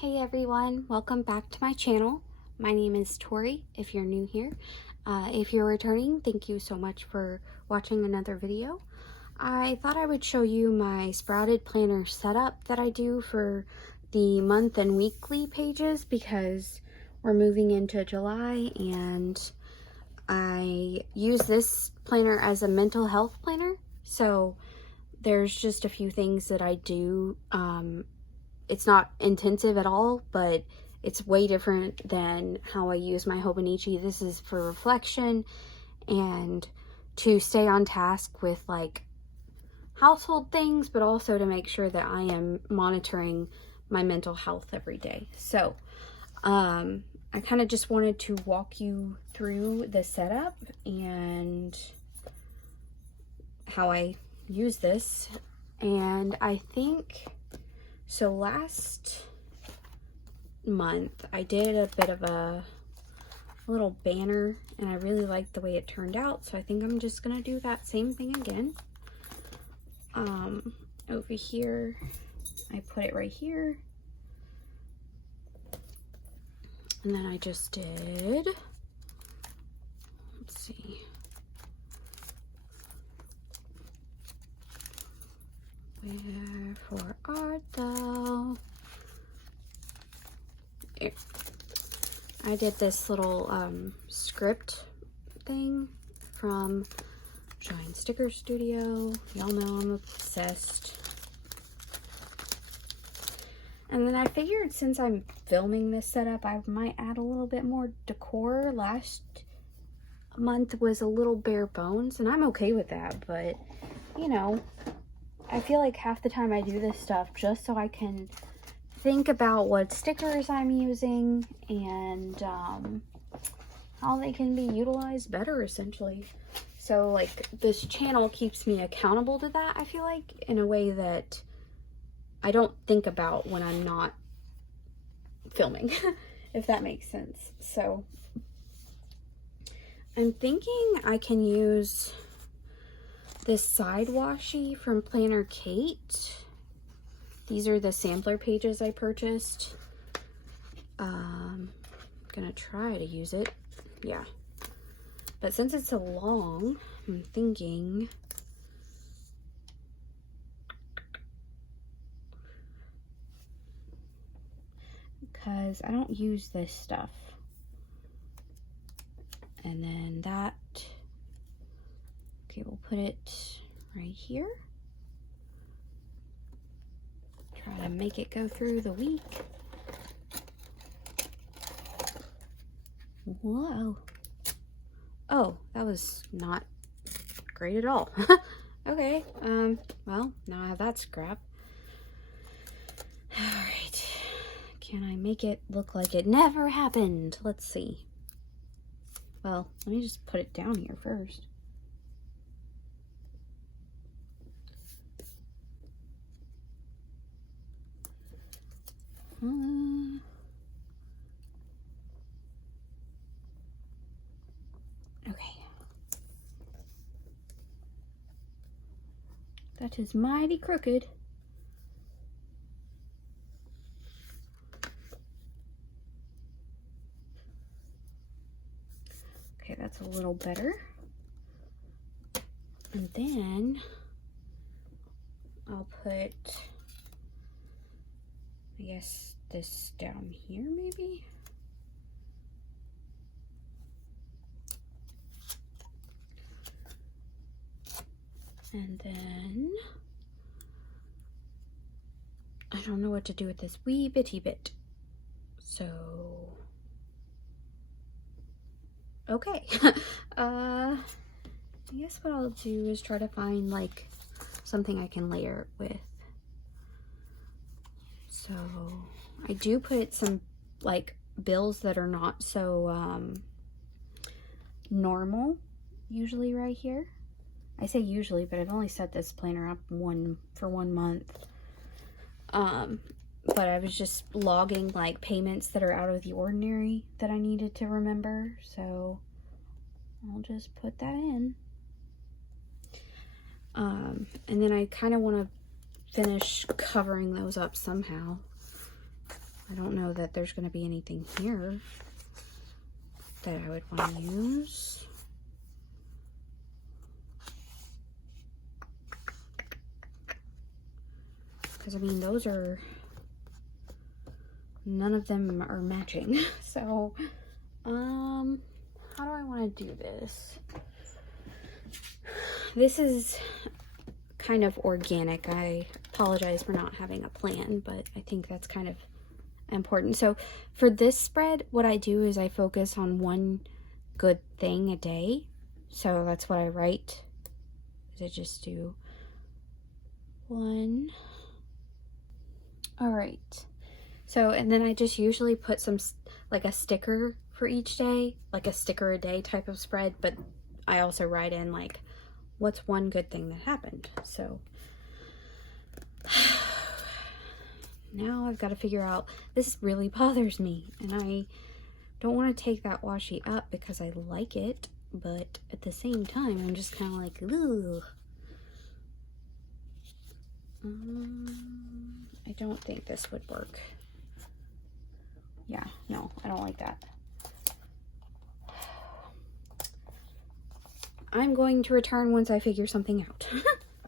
Hey everyone, welcome back to my channel. My name is Tori if you're new here. If you're returning, thank you so much for watching another video. I thought I would show you my sprouted planner setup that I do for the month and weekly pages because we're moving into July and I use this planner as a mental health planner. So there's just a few things that I do. It's not intensive at all, but it's way different than how I use my Hobonichi. This is for reflection and to stay on task with like household things, but also to make sure that I am monitoring my mental health every day. So I kind of just wanted to walk you through the setup and how I use this. And I think so last month I did a bit of a little banner and I really liked the way it turned out, so I think I'm just gonna do that same thing again. Over here I put it right here, and then I just did, let's see, wherefore art thou? Here. I did this little script thing from Shine Sticker Studio. Y'all know I'm obsessed. And then I figured since I'm filming this setup, I might add a little bit more decor. Last month was a little bare bones, and I'm okay with that, but you know, I feel like half the time I do this stuff just so I can think about what stickers I'm using and how they can be utilized better, essentially. So like this channel keeps me accountable to that, I feel like, in a way that I don't think about when I'm not filming, if that makes sense. So I'm thinking I can use this side washi from Planner Kate. These are the sampler pages I purchased. I'm gonna try to use it. Yeah. But since it's so long, I'm thinking because I don't use this stuff. And then that, okay, we'll put it right here. Try to make it go through the week. Whoa. Oh, that was not great at all. Okay, well, now I have that scrap. All right, can I make it look like it never happened? Let's see. Well, let me just put it down here first. Okay. That is mighty crooked. Okay, that's a little better. And then I'll put, I guess, this down here maybe. And then I don't know what to do with this wee bitty bit. So, okay. I guess what I'll do is try to find like something I can layer it with. So I do put some like bills that are not so normal usually right here. I say usually, but I've only set this planner up for 1 month. But I was just logging like payments that are out of the ordinary that I needed to remember. So I'll just put that in. And then I kind of want to finish covering those up somehow. I don't know that there's going to be anything here that I would want to use. Because, I mean, those are, none of them are matching. So, how do I want to do this? This is kind of organic. I apologize for not having a plan, but I think that's kind of important. So for this spread, what I do is I focus on one good thing a day. So that's what I write. Is I just do one. All right. So, and then I just usually put some, like a sticker for each day, like a sticker a day type of spread, but I also write in like, what's one good thing that happened? So now I've got to figure out, this really bothers me, and I don't want to take that washi up because I like it, but at the same time, I'm just kind of like, ugh. I don't think this would work. Yeah, no, I don't like that. I'm going to return once I figure something out.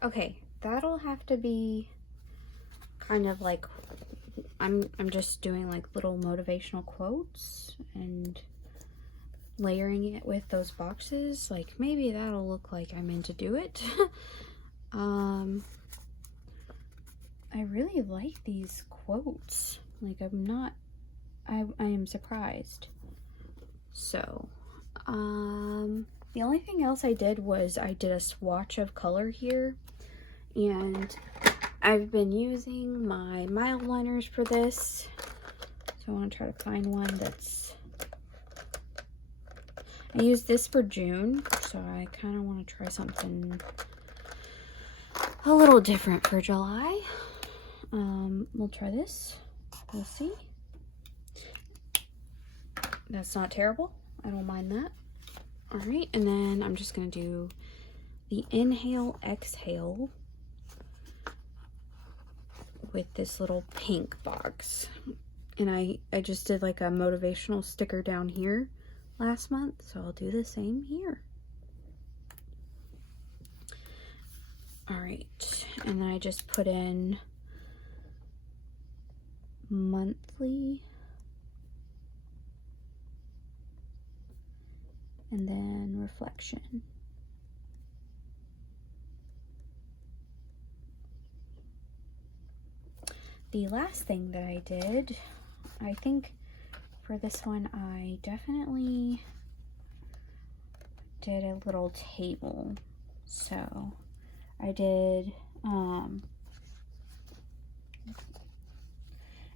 Okay, that'll have to be kind of like, I'm just doing like little motivational quotes and layering it with those boxes. Like, maybe that'll look like I meant to do it. I really like these quotes. Like, I am surprised. So, the only thing else I did was I did a swatch of color here, and I've been using my mild liners for this. So I want to try to find one that's, I used this for June, so I kind of want to try something a little different for July. We'll try this. We'll see. That's not terrible. I don't mind that. All right, and then I'm just gonna do the inhale, exhale with this little pink box. And I just did like a motivational sticker down here last month, so I'll do the same here. All right, and then I just put in monthly, and then reflection. The last thing that I did, I think for this one, I definitely did a little table. So I did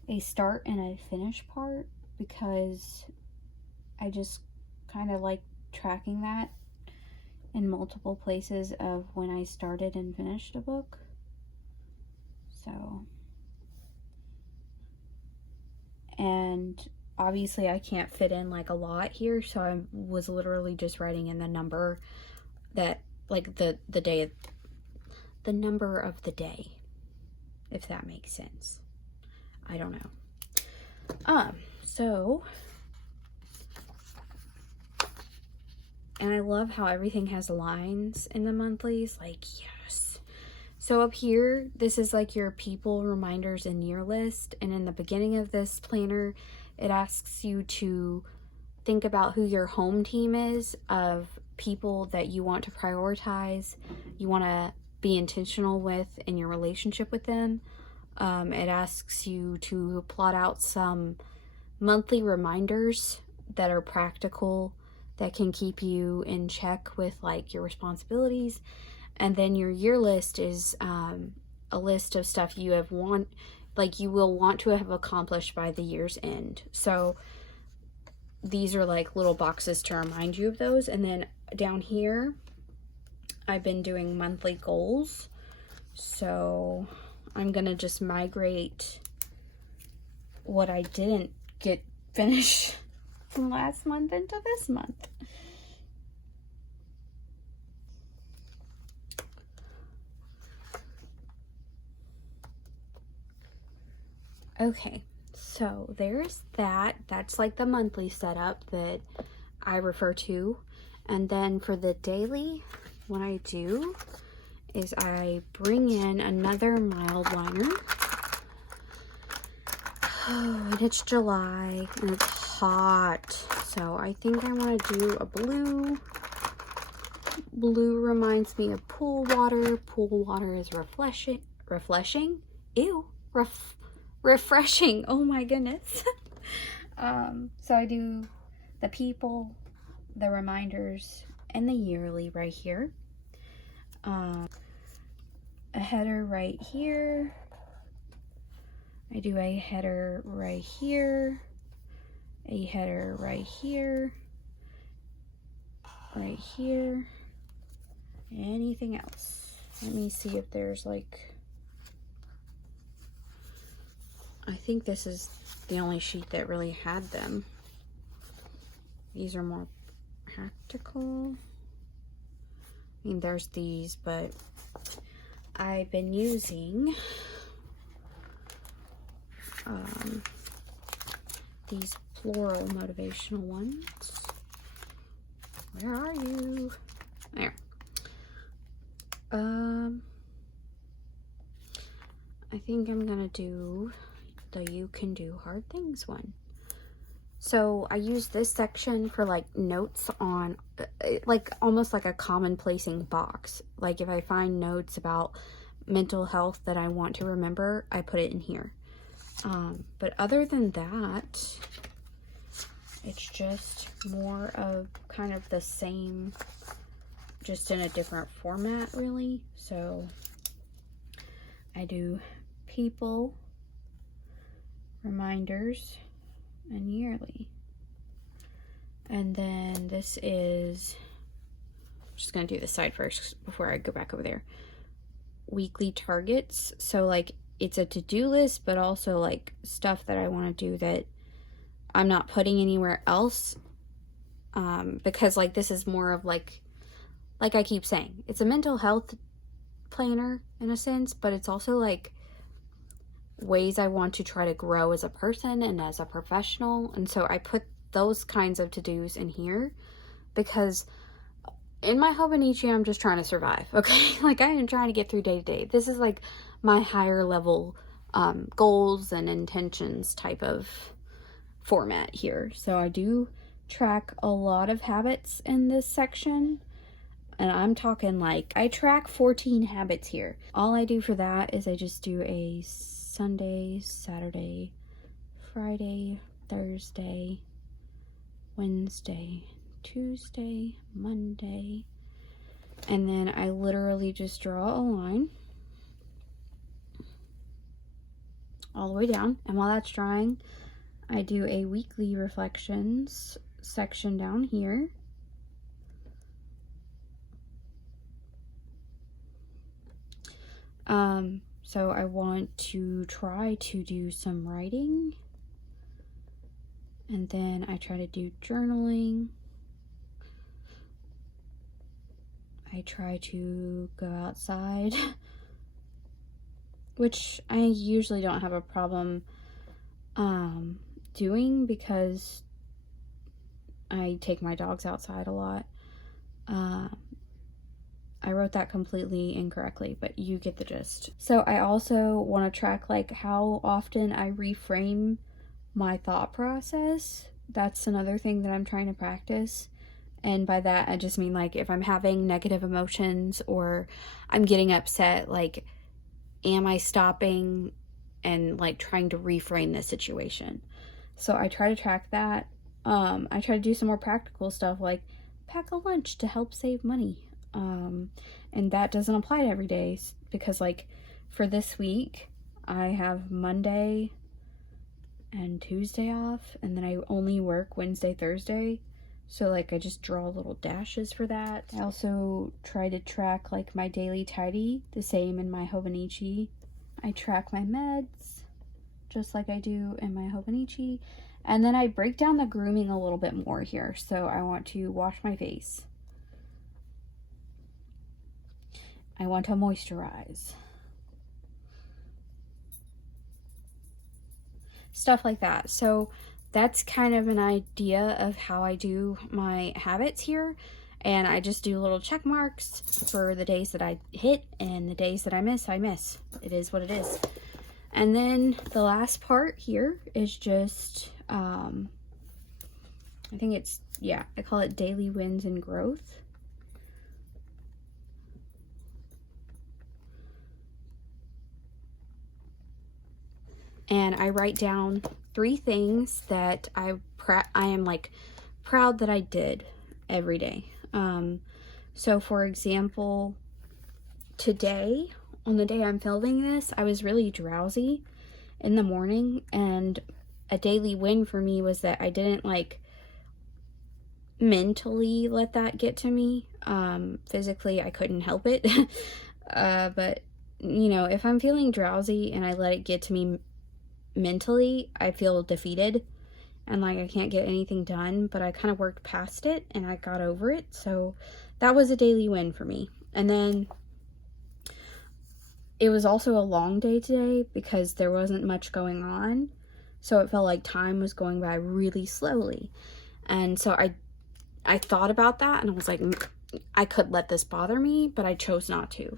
a start and a finish part, because I just kind of like tracking that in multiple places of when I started and finished a book. So, and obviously I can't fit in like a lot here, so I was literally just writing in the number that, like the day, the number of the day, if that makes sense. I don't know. So, and I love how everything has lines in the monthlies, like, yes. So up here, this is like your people, reminders, and year list. And in the beginning of this planner, it asks you to think about who your home team is of people that you want to prioritize, you want to be intentional with in your relationship with them. It asks you to plot out some monthly reminders that are practical, that can keep you in check with like your responsibilities. And then your year list is a list of stuff you have you will want to have accomplished by the year's end. So these are like little boxes to remind you of those. And then down here, I've been doing monthly goals. So I'm gonna just migrate what I didn't get finished from last month into this month. Okay, So there's that. That's like the monthly setup that I refer to. And then for the daily, what I do is I bring in another mild liner. Oh, and it's July and it's hot. So I think I want to do a blue. Blue reminds me of pool water. Pool water is refreshing. Refreshing. Oh my goodness. So I do the people, the reminders, and the yearly right here. A header right here. I do a header right here. A header right here. Right here. Anything else? Let me see if there's like, I think this is the only sheet that really had them. These are more practical. I mean, there's these, but I've been using these floral motivational ones. Where are you? There. I think I'm gonna do the You Can Do Hard Things one. So I use this section for like notes on, like almost like a common placing box. Like if I find notes about mental health that I want to remember, I put it in here. But other than that, it's just more of kind of the same, just in a different format really. So I do people, reminders, and yearly. And then this is, I'm just gonna do this side first before I go back over there. Weekly targets. So like it's a to-do list, but also like stuff that I want to do that I'm not putting anywhere else. Because like this is more of like I keep saying, it's a mental health planner in a sense, but it's also like ways I want to try to grow as a person and as a professional. And so I put those kinds of to-dos in here because in my Hobonichi, I'm just trying to survive, okay? Like I am trying to get through day to day. This is like my higher level goals and intentions type of format here. So I do track a lot of habits in this section. And I'm talking like, I track 14 habits here. All I do for that is I just do a Sunday, Saturday, Friday, Thursday, Wednesday, Tuesday, Monday, and then I literally just draw a line all the way down. And while that's drawing, I do a weekly reflections section down here. So I want to try to do some writing, and then I try to do journaling. I try to go outside, which I usually don't have a problem doing because I take my dogs outside a lot. I wrote that completely incorrectly, but you get the gist. So I also want to track like how often I reframe my thought process. That's another thing that I'm trying to practice. And by that, I just mean like if I'm having negative emotions or I'm getting upset, like, am I stopping and like trying to reframe the situation? So I try to track that. I try to do some more practical stuff like pack a lunch to help save money. And that doesn't apply to every day because like for this week, I have Monday and Tuesday off, and then I only work Wednesday, Thursday. So like I just draw little dashes for that. I also try to track like my daily tidy, the same in my Hobonichi. I track my meds just like I do in my Hobonichi. And then I break down the grooming a little bit more here. So I want to wash my face. I want to moisturize. stuff like that. So that's kind of an idea of how I do my habits here. And I just do little check marks for the days that I hit, and the days that I miss, I miss. It is what it is. And then the last part here is just, I think it's, yeah, I call it daily wins and growth. And I write down 3 things that I am like proud that I did every day. So for example, today, on the day I'm filming this, I was really drowsy in the morning, and a daily win for me was that I didn't like mentally let that get to me. Physically, I couldn't help it. But you know, if I'm feeling drowsy and I let it get to me mentally, I feel defeated and like I can't get anything done. But I kind of worked past it and I got over it, so that was a daily win for me. And then it was also a long day today because there wasn't much going on, so it felt like time was going by really slowly. And so I thought about that, and I was like, I could let this bother me, but I chose not to.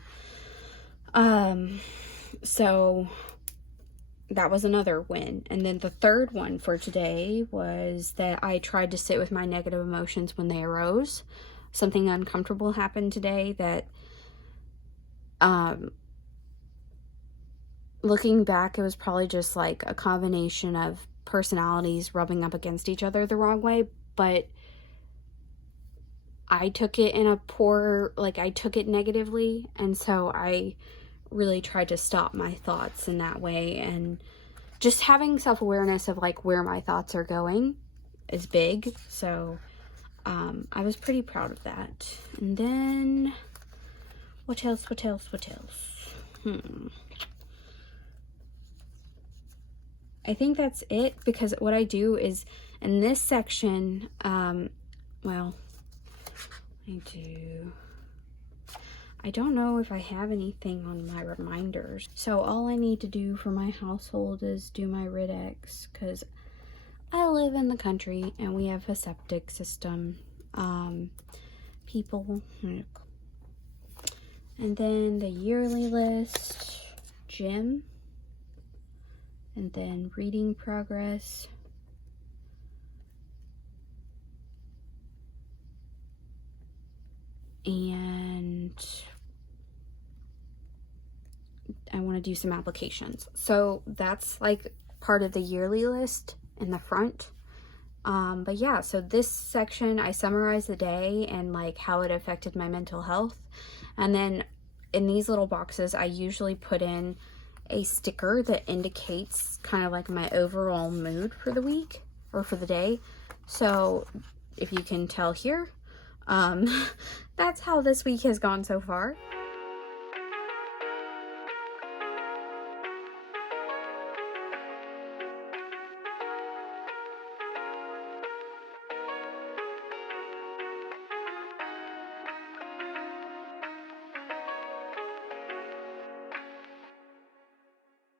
So that was another win. And then the third one for today was that I tried to sit with my negative emotions when they arose. Something uncomfortable happened today that, looking back, it was probably just like a combination of personalities rubbing up against each other the wrong way, but I took it in a poor, like I took it negatively, and so I really tried to stop my thoughts in that way. And just having self-awareness of like where my thoughts are going is big, so I was pretty proud of that. And then what else? I think that's it, because what I do is in this section, well, I don't know if I have anything on my reminders. So all I need to do for my household is do my Ridex, because I live in the country and we have a septic system. And then the yearly list, gym, and then reading progress. And I want to do some applications. So that's like part of the yearly list in the front. But yeah, so this section, I summarize the day and like how it affected my mental health. And then in these little boxes, I usually put in a sticker that indicates kind of like my overall mood for the week or for the day. So if you can tell here, that's how this week has gone so far.